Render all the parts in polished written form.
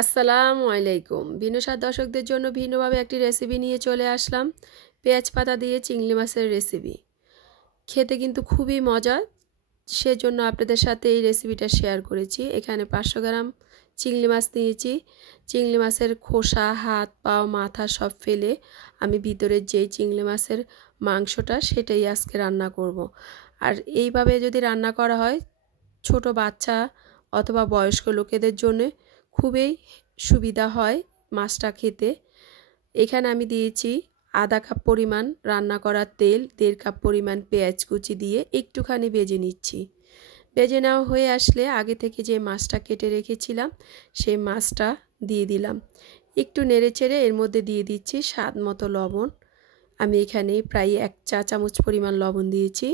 আসসালামু আলাইকুম। ভিন্ন স্বাদ দর্শকদের জন্য ভিন্নভাবে একটি রেসিপি নিয়ে চলে আসলাম। পেঁয়াজ পাতা দিয়ে চিংড়ি মাছের রেসিপি। খেতে কিন্তু খুবই মজা, সেজন্য আপনাদের সাথে এই রেসিপিটা শেয়ার করেছি। এখানে 500 গ্রাম চিংড়ি মাছ নিয়েছি। চিংড়ি মাছের খোসা, হাত, পাও, মাথা সব ফেলে আমি ভিতরের যেই চিংড়ি মাছের মাংসটা সেটাই আজকে রান্না করব। আর এইভাবে যদি রান্না করা হয় ছোট বাচ্চা অথবা বয়স্ক লোকেদের জন্য খুবই সুবিধা হয় মাছটা খেতে। এখানে আমি দিয়েছি আধা কাপ পরিমাণ রান্না করা তেল, 1.5 কাপ পরিমাণ পেঁয়াজ কুচি দিয়ে একটুখানি ভেজে নিচ্ছি। ভেজে নেওয়া হয়ে আসলে আগে থেকে যে মাছটা কেটে রেখেছিলাম সেই মাছটা দিয়ে দিলাম। একটু নেড়েচেড়ে এর মধ্যে দিয়ে দিচ্ছি স্বাদ মতো লবণ। আমি এখানে প্রায় 1 চা চামচ পরিমাণ লবণ দিয়েছি।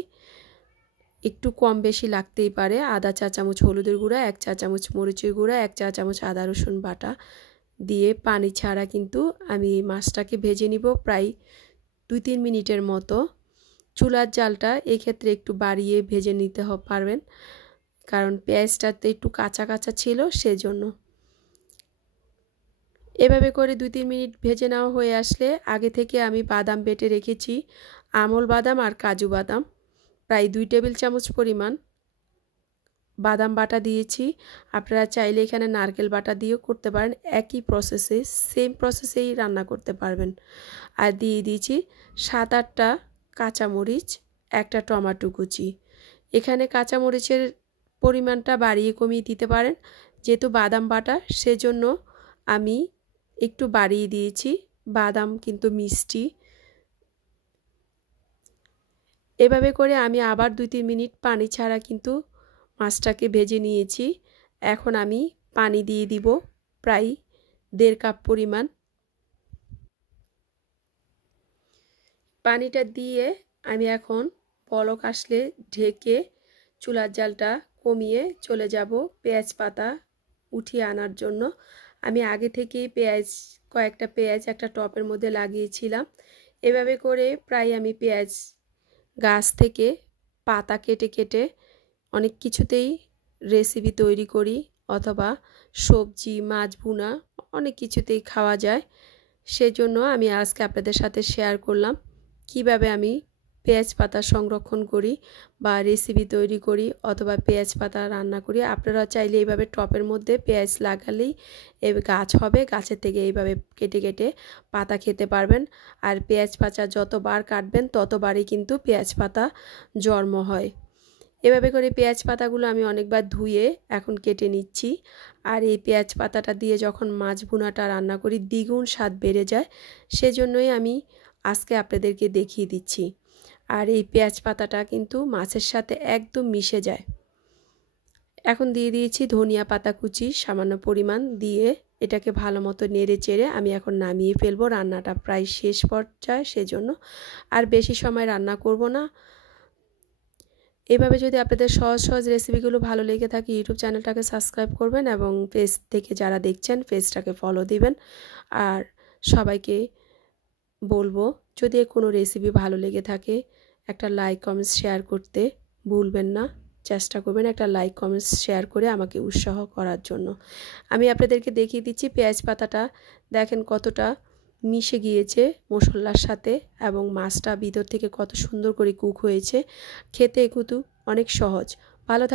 একটু কম বেশি লাগতেই পারে। আধা চা চামচ হলুদের গুঁড়া, 1 চা চামচ মরিচের গুঁড়া, 1 চা চামচ আদা রসুন বাটা দিয়ে পানি ছাড়া কিন্তু আমি মাছটাকে ভেজে নিব প্রায় 2-3 মিনিটের মতো। চুলার জালটা এক্ষেত্রে একটু বাড়িয়ে ভেজে নিতে পারবেন, কারণ পেঁয়াজটাতে একটু কাঁচা কাঁচা ছিল সেজন্য। এভাবে করে 2-3 মিনিট ভেজে নেওয়া হয়ে আসলে আগে থেকে আমি বাদাম বেটে রেখেছি, আমল বাদাম আর কাজু বাদাম প্রায় 2 টেবিল চামচ পরিমাণ বাদাম বাটা দিয়েছি। আপনারা চাইলে এখানে নারকেল বাটা দিয়েও করতে পারেন, একই প্রসেসে সেম প্রসেসেই রান্না করতে পারবেন। আর দিয়ে দিয়েছি 7-8টা কাঁচামরিচ, একটা টমেটো কুচি। এখানে কাঁচামরিচের পরিমাণটা বাড়িয়ে কমিয়ে দিতে পারেন, যেহেতু বাদাম বাটা সেজন্য আমি একটু বাড়িয়ে দিয়েছি। বাদাম কিন্তু মিষ্টি। এভাবে করে আমি আবার 2-3 মিনিট পানি ছাড়া কিন্তু মাছটাকে ভেজে নিয়েছি। এখন আমি পানি দিয়ে দিব প্রায় 1.5 কাপ পরিমাণ। পানিটা দিয়ে আমি এখন বলক আসলে ঢেকে চুলার জালটা কমিয়ে চলে যাব পেঁয়াজ পাতা উঠিয়ে আনার জন্য। আমি আগে থেকেই কয়েকটা পেঁয়াজ একটা টপের মধ্যে লাগিয়েছিলাম। এভাবে করে প্রায় আমি পেঁয়াজ গাছ থেকে পাতা কেটে কেটে অনেক কিছুতেই রেসিপি তৈরি করি, অথবা সবজি, মাছ ভুনা অনেক কিছুতেই খাওয়া যায়। সেজন্য আমি আজকে আপনাদের সাথে শেয়ার করলাম কিভাবে আমি পেঁয়াজ পাতা সংরক্ষণ করি বা রেসিপি তৈরি করি অথবা পেঁয়াজ পাতা রান্না করি। আপনারা চাইলে এইভাবে টপের মধ্যে পেঁয়াজ লাগালেই গাছ হবে, গাছের থেকে এইভাবে কেটে কেটে পাতা খেতে পারবেন। আর পেঁয়াজ পাতা যতবার কাটবেন ততবারই কিন্তু পেঁয়াজ পাতা জন্ম হয়। এভাবে করে পেঁয়াজ পাতাগুলো আমি অনেকবার ধুয়ে এখন কেটে নিচ্ছি। আর এই পেঁয়াজ পাতাটা দিয়ে যখন মাছ ভুনাটা রান্না করি দ্বিগুণ স্বাদ বেড়ে যায়, সেজন্যই আমি আজকে আপনাদেরকে দেখিয়ে দিচ্ছি। আর এই পেঁয়াজ পাতাটা কিন্তু মাছের সাথে একদম মিশে যায়। এখন দিয়ে দিয়েছি ধনিয়া পাতা কুচি সামান্য পরিমাণ দিয়ে এটাকে ভালো মতো নেড়ে চেড়ে আমি এখন নামিয়ে ফেলবো। রান্নাটা প্রায় শেষ পর্যায়ে, সেজন্য আর বেশি সময় রান্না করব না। এভাবে যদি আপনাদের সহজ সহজ রেসিপিগুলো ভালো লেগে থাকে ইউটিউব চ্যানেলটাকে সাবস্ক্রাইব করবেন এবং পেজ থেকে যারা দেখছেন পেজটাকে ফলো দিবেন। আর সবাইকে বলবো যদি কোনো রেসিপি ভালো লেগে থাকে একটা লাইক কমেন্টস শেয়ার করতে ভুলবেন না। চেষ্টা করবেন একটা লাইক কমেন্টস শেয়ার করে আমাকে উৎসাহ করার জন্য। আমি আপনাদেরকে দেখিয়ে দিচ্ছি পেঁয়াজ পাতাটা দেখেন কতটা মিশে গিয়েছে মশলার সাথে এবং মাছটা ভিতর থেকে কত সুন্দর করে কুক হয়েছে। খেতে কিন্তু অনেক সহজ। ভালো থাক।